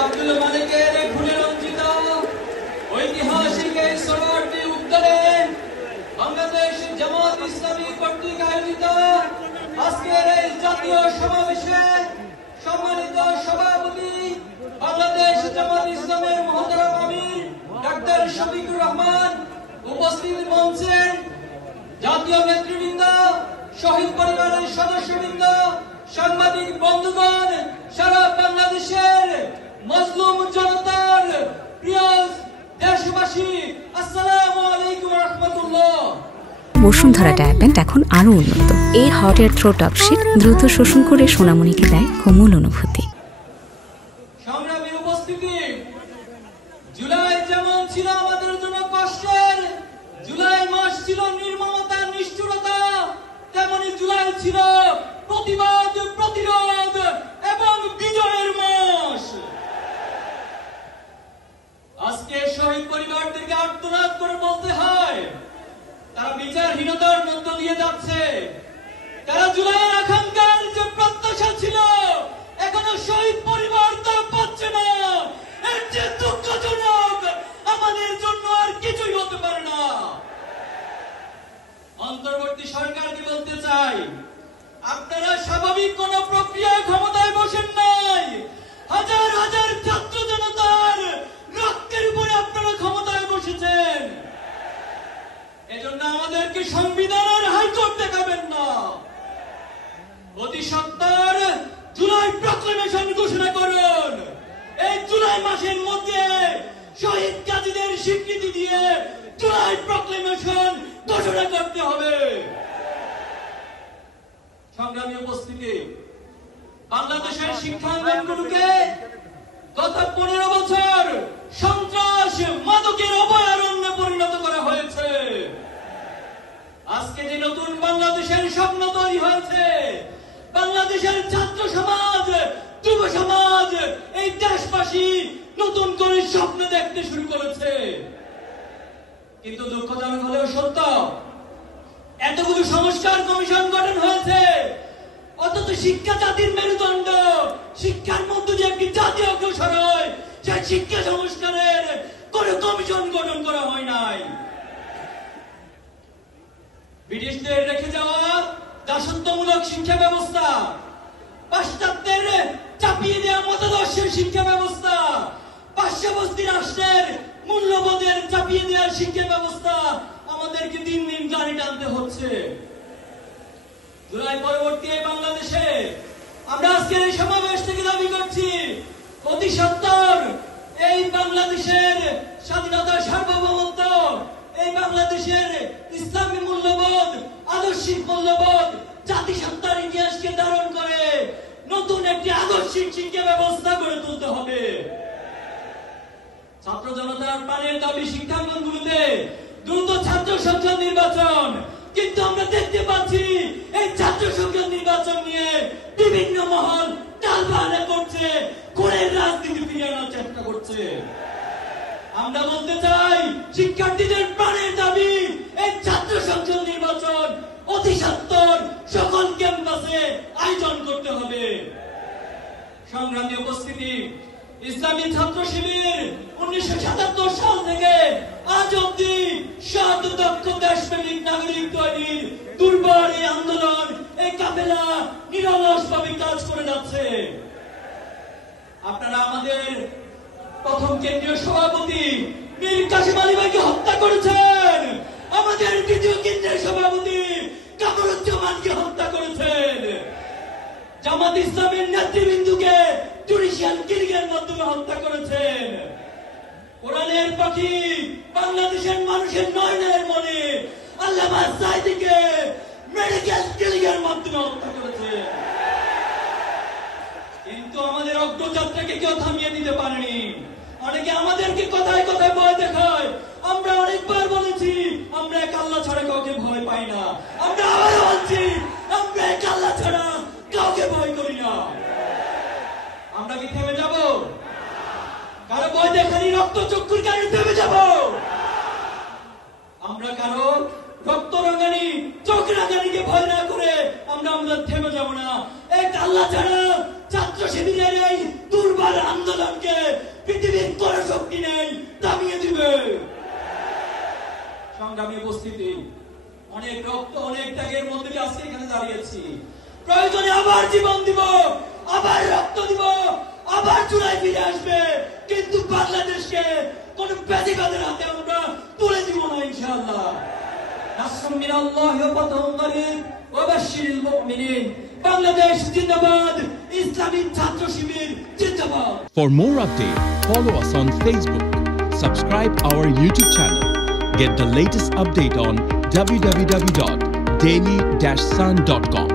আব্দুল মালিকের খুনে রঞ্জিত ঐতিহাসিক এই সোহরাওয়ার্দী উত্তরে বাংলাদেশ জামাত ইসলামী কর্তৃক আয়োজিত আজকের এই জাতীয় সমাবেশে সম্মানিত সভাপতি বাংলাদেশ জামাত ইসলামের মহতারাম আমির ডাক্তার শফিকুর রহমান, উপস্থিত মঞ্চের জাতীয় নেতৃবৃন্দ, শহীদ পরিবারের সদস্যবৃন্দ, সাংবাদিক বন্ধুগণ, সারা বাংলাদেশের মজলুম জনতার প্রিয় দেশবাসী, আসসালামু আলাইকুম ওয়া রাহমাতুল্লাহ। বসুন্ধরা ডায়াপেন্ট এখন আরো উন্নত। এই হট এয়ার থ্রো টপশিট দ্রুত শোষণ করে সোনামণিকে দেয় কোমল অনুভূতি। সংগ্রামী উপস্থিতি, জুলাই যেমন ছিল আমাদের জন্য কষ্টের, জুলাই মাস ছিল নির্মমতা, নিষ্ঠুরতা, তেমনি জুলাই ছিল প্রতিবাদ, প্রতিরোধ এবং বিজয়ের মাস। আজকে শহীদ পরিবারদেরকে আর্তনাদ করে বলতে হয়, তারা বিচারহীনতার মধ্য দিয়ে যাচ্ছে। তারা জুলাইয়ের আকাঙ্ক্ষার যে প্রত্যাশা ছিল, এখনো শহীদ পরিবার তা পাচ্ছে না। এর যে দুঃখজনক, আমাদের জন্য আর কিছুই হতে পারে না। অন্তর্বর্তী সরকারকে বলতে চাই, আপনারা স্বাভাবিক কোন প্রক্রিয়ায় ক্ষমতায় বসেন নাই। হাজার হাজার ছাত্র জনতার রক্তের উপরে আপনারা ক্ষমতায় বসেছেন। এজন্য আমাদেরকে সংবিধানের হাইকোর্ট দেখাবেন না। অতি সত্বর জুলাই প্রক্লেমেশন ঘোষণা করুন। এই জুলাই মাসের মধ্যে শহীদ গাজীদের স্বীকৃতি দিয়ে জুলাই প্রক্লেমেশন ঘোষণা করতে হবে। সংগ্রামী উপস্থিতি, বাংলাদেশের শিক্ষাঙ্গনগুলোকে গত 15 বছর সন্ত্রাস, মাদকের অভয়ারণ্যে পরিণত করা হয়েছে। আজকে যে নতুন বাংলাদেশের স্বপ্ন তৈরি হয়েছে, বাংলাদেশের ছাত্র সমাজ, যুব সমাজ, এই দেশবাসী নতুন করে স্বপ্ন দেখতে শুরু করেছে। কিন্তু দুঃখজনক হলেও সত্য, এতগুলো সংস্কার কমিশন গঠন হয়েছে, অথচ শিক্ষা জাতির মেরুদণ্ড, শিক্ষার মধ্যে যে একটি জাতি অগ্রসর হয়, সেই শিক্ষা সংস্কারের কোন কমিশন গঠন করা হয় নাই। ব্রিটিশদের রেখে যাওয়া দাসত্বমূলক শিক্ষা ব্যবস্থা, পাশ্চাত্যের চাপিয়ে দেওয়া মতাদর্শের শিক্ষা ব্যবস্থা, পার্শ্ববর্তী রাষ্ট্রের মূল্যবোধের চাপিয়ে দেওয়া শিক্ষা ব্যবস্থা আমাদেরকে দিন দিন গাড়ি টানতে হচ্ছে। জুলাই পরবর্তী বাংলাদেশে আমরা আজকের এই সমাবেশ থেকে দাবি করছি, অতি সত্বর এই বাংলাদেশের স্বাধীনতা, সার্বভৌমত্ব, এই বাংলাদেশের ইসলামী মূল্যবোধ, আদর্শিক মূল্যবোধ, জাতিসত্তার ইতিহাসকে ধারণ করে নতুন একটি আদর্শিক শিক্ষা ব্যবস্থা গড়ে তুলতে হবে। ছাত্র জনতার প্রাণের দাবি শিক্ষাঙ্গনগুলোতে দ্রুত ছাত্র সংসদ নির্বাচন। কিন্তু আমরা দেখতে পাচ্ছি এই ছাত্র সংসদ নির্বাচন নিয়ে বিভিন্ন মহল টালবাহানা করছে, খুনের রাজনীতি ফিরিয়ে আনার চেষ্টা করছে। আমরা বলতে চাই, শিক্ষার্থীদের প্রাণের দাবি এই ছাত্র সংসদ নির্বাচন অতি সত্বর সকল ক্যাম্পাসে আয়োজন করতে হবে। সংগ্রামী উপস্থিতি, ইসলামী ছাত্র শিবির 1977 সাল থেকে আজ অব্দি সৎ, দক্ষ, দেশপ্রেমিক নাগরিক তৈরির দুর্বার এই আন্দোলন, এই কাফেলা নিরলস ভাবে কাজ করে যাচ্ছে। আপনারা আমাদের প্রথম কেন্দ্রীয় সভাপতি মীর কাসেম আলী ভাইকে হত্যা করেছেন, আমাদের দ্বিতীয় কেন্দ্রীয় সভাপতি কামরুজ্জামানকে হত্যা করেছেন, জামাত ইসলামের নেতৃবৃন্দকে জুডিশিয়াল কিলিংয়ের মাধ্যমে হত্যা করেছেন, কোরআনের পাখি বাংলাদেশের মানুষের নয়নের মনে আল্লামা সাঈদীকে মেডিকেল কিলিংয়ের মাধ্যমে হত্যা করেছেন। কিন্তু আমাদের অগ্রযাত্রাকে কেউ থামিয়ে দিতে পারেনি। অনেকে আমাদেরকে কথায় কথায় ভয় দেখায়। আমরা অনেকবার বলেছি, আমরা এক আল্লাহ ছাড়া কাউকে ভয় পাই না। আমরা আবার বলছি, আমরা এক আল্লাহ ছাড়া কাউকে ভয় করি না। আমরা কি থেমে যাব? কারো ভয় দেখানি রক্ত চক্ষুর কারণে থেমে যাব? আমরা কারো রক্ত রাঙানি, চোখ রাঙানিকে ভয় না করে আমরা থেমে যাব না। এক আল্লাহ ছাড়া ছাত্র শিবিরের এই দুর্বার আন্দোলনকে নেই থামিয়ে দিবে। সংগ্রামী উপস্থিতি, অনেক রক্ত অনেক ত্যাগের মধ্যে দিয়ে আজকে এখানে দাঁড়িয়েছি। প্রয়োজনে আবার জীবন দিব, আবার রক্ত দিব, আবার চূড়ায় ফিরে আসবে, কিন্তু বাংলাদেশকে কোন বেদিবাদের হাতে আমরা তুলে দিব না ইনশাআল্লাহ। নাসরুম মিনাল্লাহি ওয়া ফাতহুন করিব ওয়া বাশশিরিল মুমিনিন। বাংলাদেশ জিন্দাবাদ, ইসলামী ছাত্র শিবির জিন্দাবাদ। For more updates, follow us on Facebook, subscribe our YouTube channel, get the latest update on www.daily-sun.com.